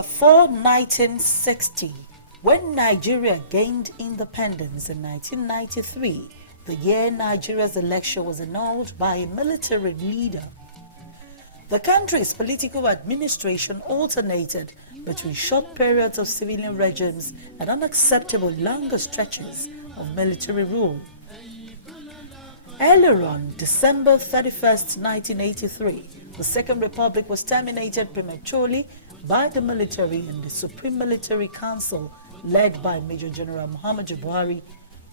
Before 1960, when Nigeria gained independence in 1993, the year Nigeria's election was annulled by a military leader. The country's political administration alternated between short periods of civilian regimes and unacceptable longer stretches of military rule. Earlier on, December 31st, 1983, the Second Republic was terminated prematurely by the military and the Supreme Military Council led by Major General Muhammadu Buhari,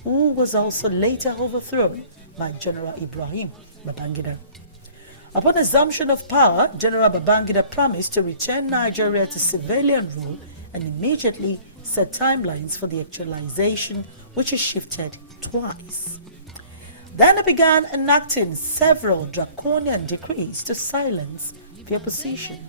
who was also later overthrown by General Ibrahim Babangida. Upon assumption of power, General Babangida promised to return Nigeria to civilian rule and immediately set timelines for the actualization, which is shifted twice. Then he began enacting several draconian decrees to silence the opposition.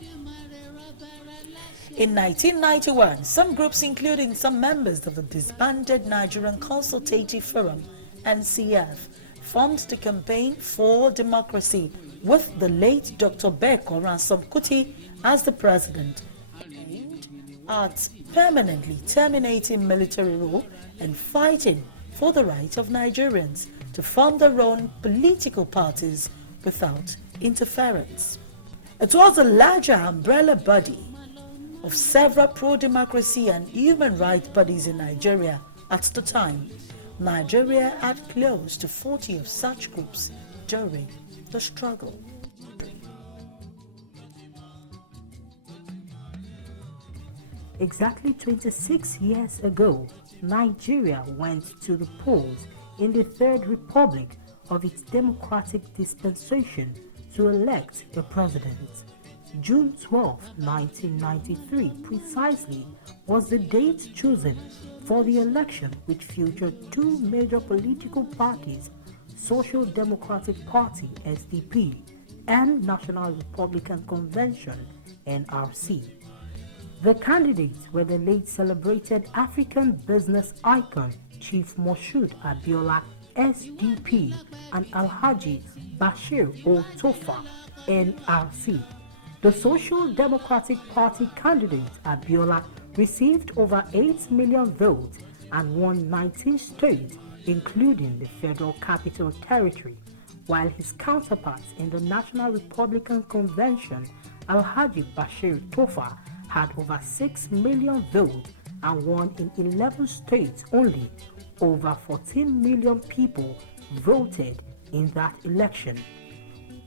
In 1991, some groups, including some members of the disbanded Nigerian Consultative Forum, NCF, formed the Campaign for Democracy with the late Dr. Beko Ransom Kuti as the president, aimed at permanently terminating military rule and fighting for the right of Nigerians to form their own political parties without interference. It was a larger umbrella body of several pro-democracy and human rights bodies in Nigeria at the time. Nigeria had close to 40 of such groups during the struggle. Exactly 26 years ago, Nigeria went to the polls in the Third Republic of its democratic dispensation to elect a president. June 12, 1993 precisely was the date chosen for the election, which featured two major political parties, Social Democratic Party SDP and National Republican Convention NRC. The candidates were the late celebrated African business icon Chief Moshood Abiola SDP and Alhaji Bashir Tofa NRC. The Social Democratic Party candidate Abiola received over 8 million votes and won 19 states, including the Federal Capital Territory, while his counterpart in the National Republican Convention, Alhaji Bashir Tofa, had over 6 million votes and won in 11 states only. Over 14 million people voted in that election.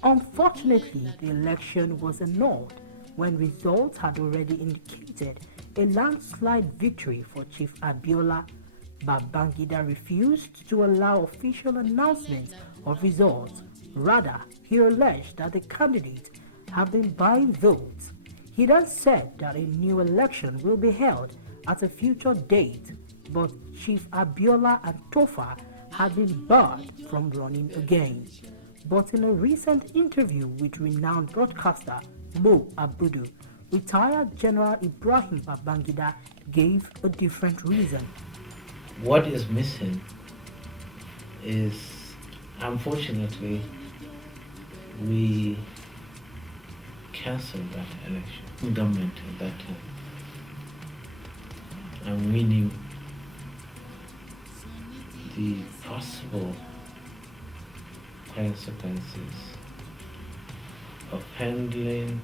Unfortunately, the election was annulled when results had already indicated a landslide victory for Chief Abiola. Babangida refused to allow official announcements of results. Rather, he alleged that the candidate had been buying votes. He then said that a new election will be held at a future date, but Chief Abiola and Tofa had been barred from running again. But in a recent interview with renowned broadcaster Mo Abudu, retired General Ibrahim Babangida gave a different reason. What is missing is, unfortunately, we cancelled that election. Government at that time. And we knew the possible consequences of handing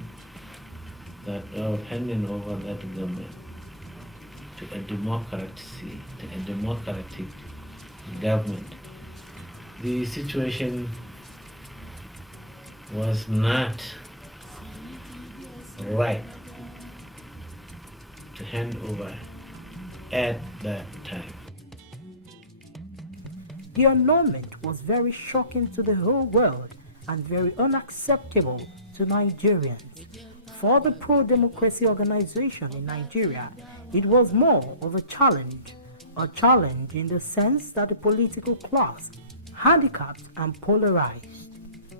over that government to a democracy, to a democratic government. The situation was not right to hand over at that time. The annulment was very shocking to the whole world and very unacceptable to Nigerians. For the pro-democracy organization in Nigeria, it was more of a challenge in the sense that the political class, handicapped and polarized.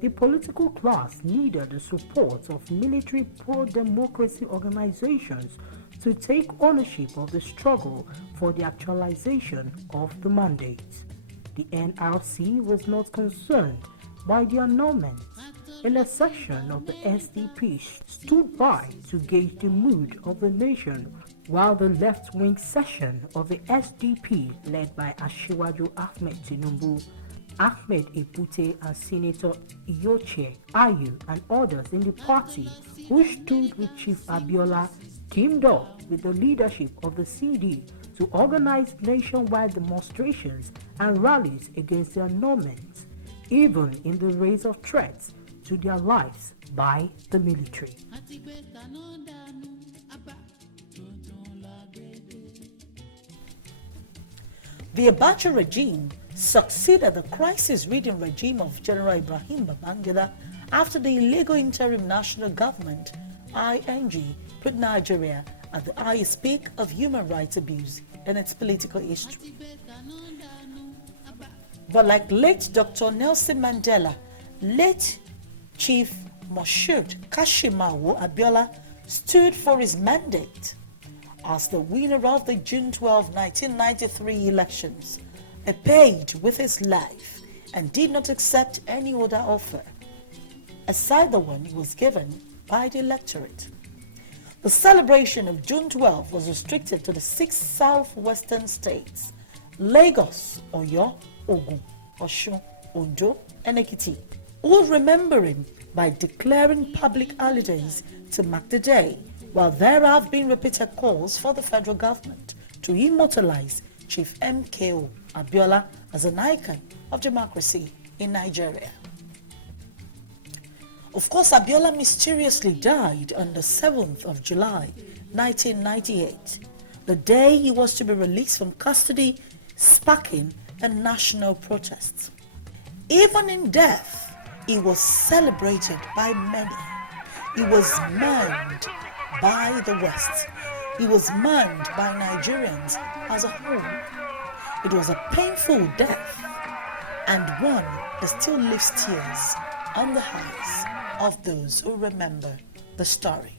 The political class needed the support of military pro-democracy organizations to take ownership of the struggle for the actualization of the mandate. The NRC was not concerned by the annulment. in a session of the SDP stood by to gauge the mood of the nation, while the left-wing session of the SDP, led by Asiwaju Ahmed Tinubu, Ahmed Ebute and Senator Iyoche Ayu and others in the party who stood with Chief Abiola, teamed up with the leadership of the CD to organize nationwide demonstrations and rallies against the annulment, even in the raise of threats to their lives by the military. The Abacha regime succeeded the crisis-ridden regime of General Ibrahim Babangida after the illegal interim national government (ING) put Nigeria at the highest peak of human rights abuse in its political history. But like late Dr. Nelson Mandela, late Chief Moshood Kashimawo Abiola stood for his mandate as the winner of the June 12, 1993 elections. He paid with his life and did not accept any other offer, aside the one he was given by the electorate. The celebration of June 12 was restricted to the 6 southwestern states: Lagos, Oyo, Ogun, Osun, Ondo, and Ekiti, all remembering by declaring public holidays to mark the day, while there have been repeated calls for the federal government to immortalize Chief MKO Abiola as an icon of democracy in Nigeria. Of course, Abiola mysteriously died on the 7th of July, 1998, the day he was to be released from custody, sparking a national protest. Even in death, he was celebrated by many. He was mourned by the West. He was mourned by Nigerians as a whole. It was a painful death, and one that still leaves tears on the eyes of those who remember the story.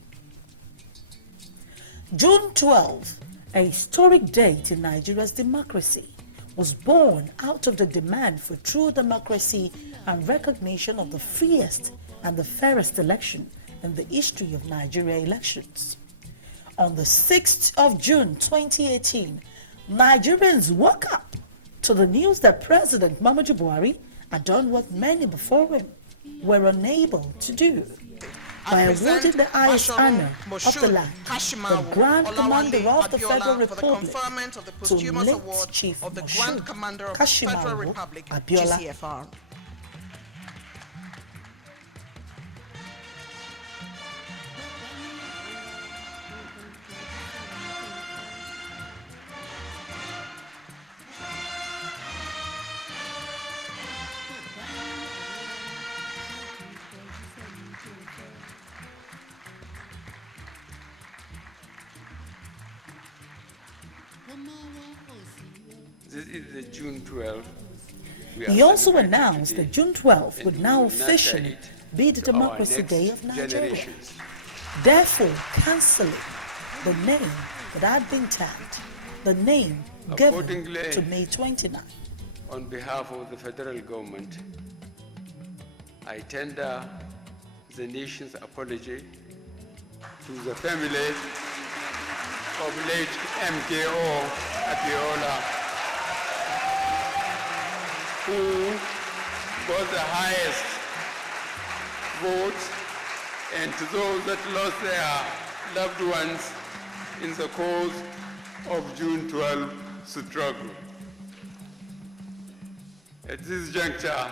June 12, a historic date in Nigeria's democracy, was born out of the demand for true democracy and recognition of the freest and the fairest election in the history of Nigeria elections. On the 6th of June 2018, Nigerians woke up to the news that President Muhammadu Buhari had done what many before him were unable to do by awarding the highest honor of the land, the Grand Commander of the Federal Republic, to late Chief Moshood Kashimawo Abiola. This is the June 12. He also announced that June 12 would now officially be the Democracy Day of Nigeria, therefore cancelling the name that had been tagged, the name given to May 29. On behalf of the federal government, I tender the nation's apology to the family of late MKO Abiola, who got the highest votes, and to those that lost their loved ones in the cause of June 12 struggle. At this juncture,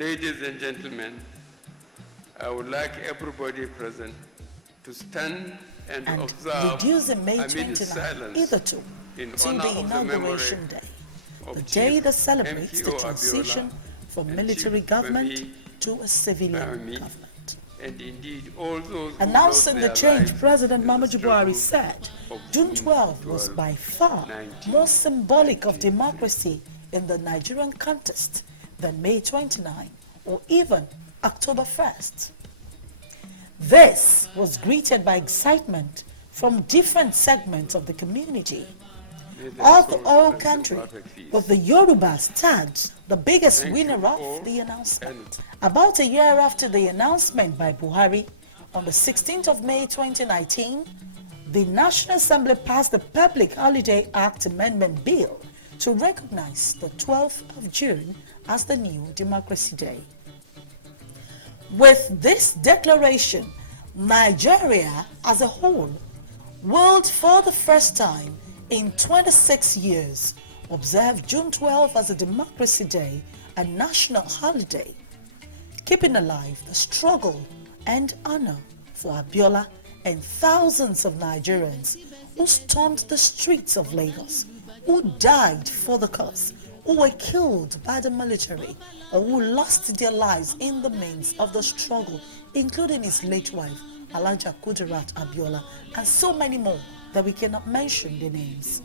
ladies and gentlemen, I would like everybody present to stand and observe reducing May amid 29 silence hitherto in to honor the of the inauguration memory day, of the Chief day that celebrates the MKO transition Abiola from and military Chief government Femi to a civilian Femi, government. and indeed all those who Announcing the lost change, their lives President in the Muhammadu Buhari struggle said of June 12 was by far more symbolic of democracy in the Nigerian context than May 29 or even October 1st. This was greeted by excitement from different segments of the community. of the whole country, with the Yorubas tagged the biggest winner of the announcement. About a year after the announcement by Buhari, on the 16th of May 2019, the National Assembly passed the Public Holiday Act Amendment Bill to recognize the 12th of June as the new Democracy Day. With this declaration, Nigeria as a whole will, for the first time in 26 years, observe June 12 as a Democracy Day and national holiday, keeping alive the struggle and honor for Abiola and thousands of Nigerians who stormed the streets of Lagos, who died for the cause, who were killed by the military, or who lost their lives in the means of the struggle, including his late wife, Alhaja Kudirat Abiola, and so many more that we cannot mention their names,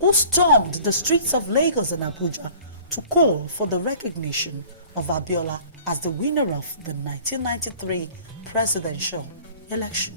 who stormed the streets of Lagos and Abuja to call for the recognition of Abiola as the winner of the 1993 presidential election.